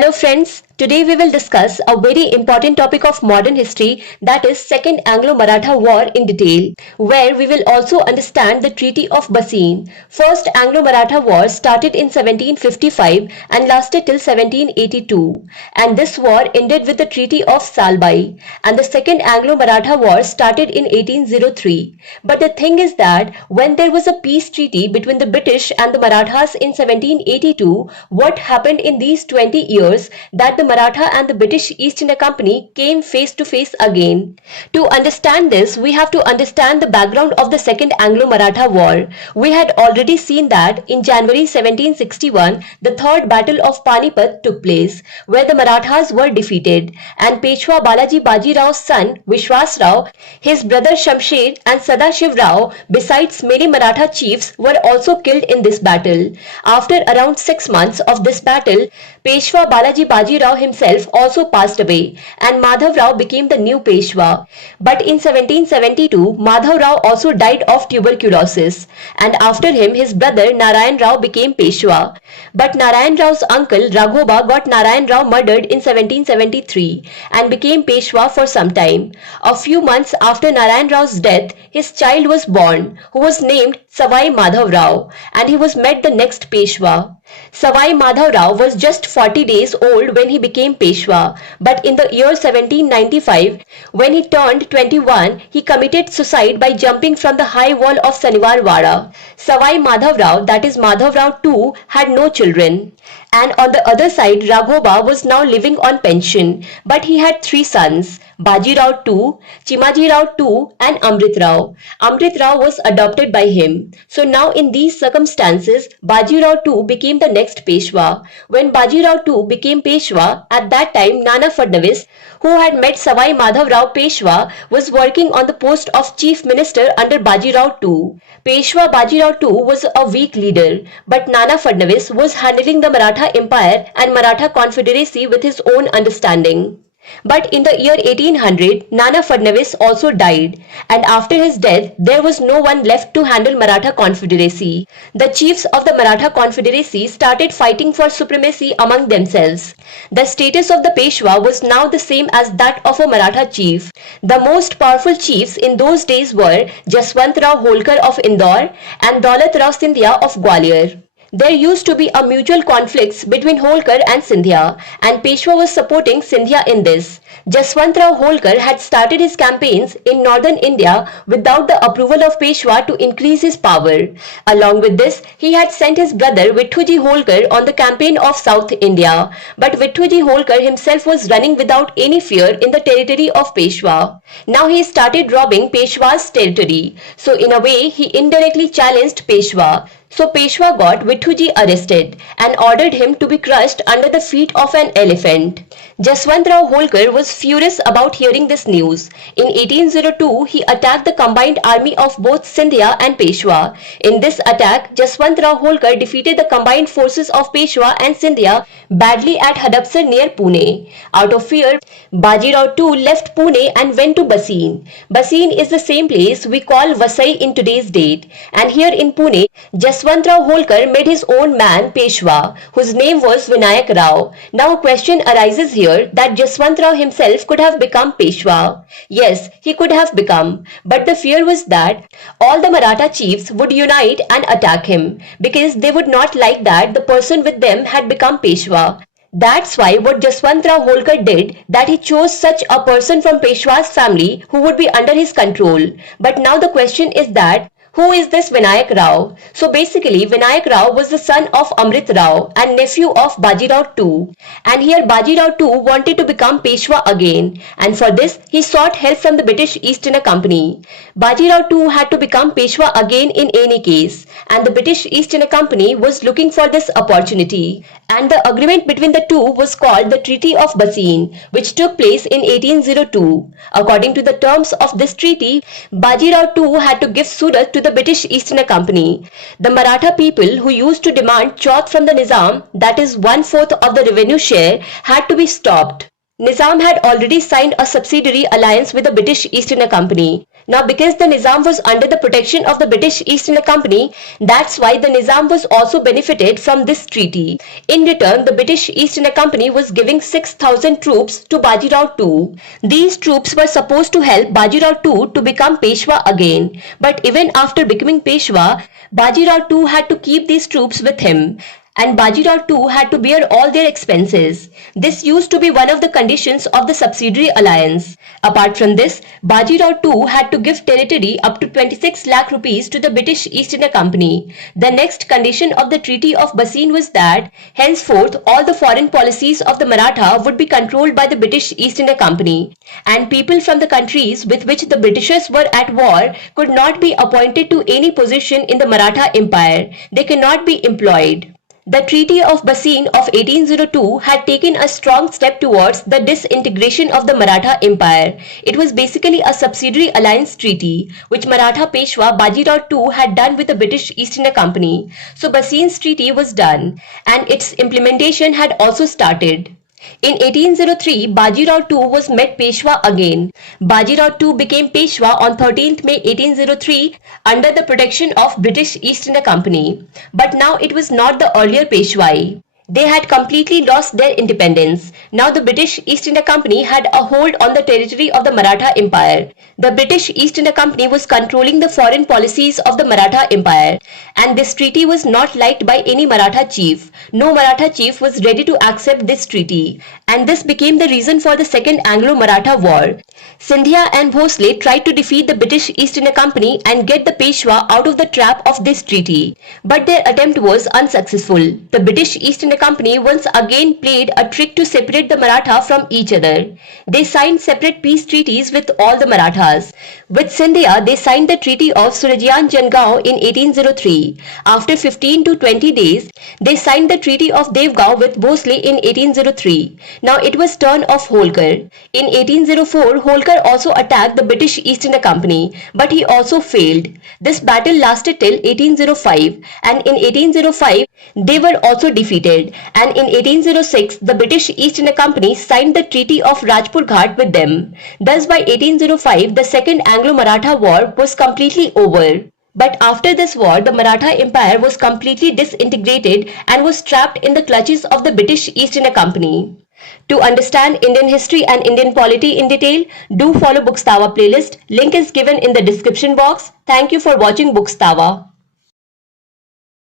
Hello friends, today we will discuss a very important topic of modern history, that is Second Anglo Maratha War in detail, where we will also understand the Treaty of Bassein. First Anglo Maratha War started in 1755 and lasted till 1782, and this war ended with the Treaty of Salbai, and the Second Anglo Maratha War started in 1803. But the thing is that when there was a peace treaty between the British and the Marathas in 1782, what happened in these 20 years that the Maratha and the British East India Company came face to face again. To understand this, we have to understand the background of the Second Anglo-Maratha War. We had already seen that in January 1761, the Third Battle of Panipat took place, where the Marathas were defeated, and Peshwa Balaji Baji Rao's son Vishwas Rao, his brother Shamsher and Sadashiv Rao, besides many Maratha chiefs, were also killed in this battle. After around 6 months of this battle, Peshwa Balaji Baji Rao himself also passed away, and Madhav Rao became the new Peshwa. But in 1772, Madhav Rao also died of tuberculosis, and after him his brother Narayan Rao became Peshwa. But Narayan Rao's uncle Raghoba got Narayan Rao murdered in 1773 and became Peshwa for some time. A few months after Narayan Rao's death, his child was born, who was named Savai Madhav Rao, and he was made the next Peshwa. Savai Madhav Rao was just 40 days old when he became Peshwa, but in the year 1795, when he turned 21, he committed suicide by jumping from the high wall of Saniwar Wada. Savai Madhav Rao, that is Madhav Rao too, had no children. And on the other side, Raghoba was now living on pension, but he had 3 sons, Baji Rao II, Chimaji Rao II and Amrit Rao. Amrit Rao was adopted by him. So now in these circumstances, Baji Rao II became the next Peshwa. When Baji Rao II became Peshwa, at that time Nana Fadnavis, who had met Savai Madhav Rao Peshwa, was working on the post of Chief Minister under Baji Rao II. Peshwa Baji Rao II was a weak leader, but Nana Fadnavis was handling the Maratha Empire and Maratha Confederacy with his own understanding. But in the year 1800, Nana Fadnavis also died, and after his death, there was no one left to handle Maratha Confederacy. The chiefs of the Maratha Confederacy started fighting for supremacy among themselves. The status of the Peshwa was now the same as that of a Maratha chief. The most powerful chiefs in those days were Jaswant Rao Holkar of Indore and Daulat Rao Scindia of Gwalior. There used to be a mutual conflicts between Holkar and Scindia, and Peshwa was supporting Scindia in this. Jaswant Rao Holkar had started his campaigns in northern India without the approval of Peshwa to increase his power. Along with this, he had sent his brother Vithuji Holkar on the campaign of South India. But Vithuji Holkar himself was running without any fear in the territory of Peshwa. Now he started robbing Peshwa's territory. So in a way, he indirectly challenged Peshwa. So Peshwa got Vithuji arrested and ordered him to be crushed under the feet of an elephant. Jaswant Rao Holkar was furious about hearing this news. In 1802, he attacked the combined army of both Scindia and Peshwa. In this attack, Jaswant Rao Holkar defeated the combined forces of Peshwa and Scindia badly at Hadapsar near Pune. Out of fear, Baji Rao too left Pune and went to Bassein. Bassein is the same place we call Vasai in today's date. And here in Pune, Jaswant Rao Holkar made his own man Peshwa, whose name was Vinayak Rao. Now a question arises here that Jaswant Rao himself could have become Peshwa. Yes, he could have become, but the fear was that all the Maratha chiefs would unite and attack him, because they would not like that the person with them had become Peshwa. That's why what Jaswant Rao Holkar did, that he chose such a person from Peshwa's family who would be under his control. But now the question is that who is this Vinayak Rao? So basically, Vinayak Rao was the son of Amrit Rao and nephew of Baji Rao II. And here Baji Rao II wanted to become Peshwa again, and for this he sought help from the British East India Company. Baji Rao II had to become Peshwa again in any case, and the British East India Company was looking for this opportunity. And the agreement between the two was called the Treaty of Bassein, which took place in 1802. According to the terms of this treaty, Baji Rao II had to give Surat to the British East India Company. The Maratha people who used to demand chauth from the Nizam, that is 1/4 of the revenue share, had to be stopped. Nizam had already signed a subsidiary alliance with the British East India Company. Now, because the Nizam was under the protection of the British East India Company, that's why the Nizam was also benefited from this treaty. In return, the British East India Company was giving 6,000 troops to Bajirao II. These troops were supposed to help Bajirao II to become Peshwa again. But even after becoming Peshwa, Bajirao II had to keep these troops with him, and Bajirao too had to bear all their expenses. This used to be one of the conditions of the subsidiary alliance. Apart from this, Bajirao too had to give territory up to 26 lakh rupees to the British East India Company. The next condition of the Treaty of Bassein was that henceforth all the foreign policies of the Maratha would be controlled by the British East India Company, and people from the countries with which the Britishers were at war could not be appointed to any position in the Maratha Empire. They cannot be employed. The Treaty of Bassein of 1802 had taken a strong step towards the disintegration of the Maratha Empire. It was basically a subsidiary alliance treaty, which Maratha Peshwa Bajirao II had done with the British East India Company. So Bassein's treaty was done, and its implementation had also started. In 1803, Bajirao II was met Peshwa again. Bajirao II became Peshwa on 13th May 1803 under the protection of British East India Company. But now it was not the earlier Peshwai. They had completely lost their independence. Now the British East India Company had a hold on the territory of the Maratha Empire. The British East India Company was controlling the foreign policies of the Maratha Empire, and this treaty was not liked by any Maratha chief. No Maratha chief was ready to accept this treaty, and this became the reason for the Second Anglo Maratha War. Scindia and Bhosle tried to defeat the British East India Company and get the Peshwa out of the trap of this treaty, but their attempt was unsuccessful. The British East India Company once again played a trick to separate the Maratha from each other. They signed separate peace treaties with all the Marathas. With Scindia, they signed the Treaty of Surajyan-Jangaon in 1803. After 15 to 20 days, they signed the Treaty of Devgaon with Bhosle in 1803. Now it was turn of Holkar. In 1804, Holkar also attacked the British East India Company, but he also failed. This battle lasted till 1805, and in 1805, they were also defeated, and in 1806 the British East India Company signed the Treaty of Rajpur Ghat with them. Thus by 1805 the Second Anglo-Maratha War was completely over. But after this war, the Maratha Empire was completely disintegrated and was trapped in the clutches of the British East India Company. To understand Indian history and Indian polity in detail, do follow Bookstawa playlist. Link is given in the description box. Thank you for watching Bookstawa.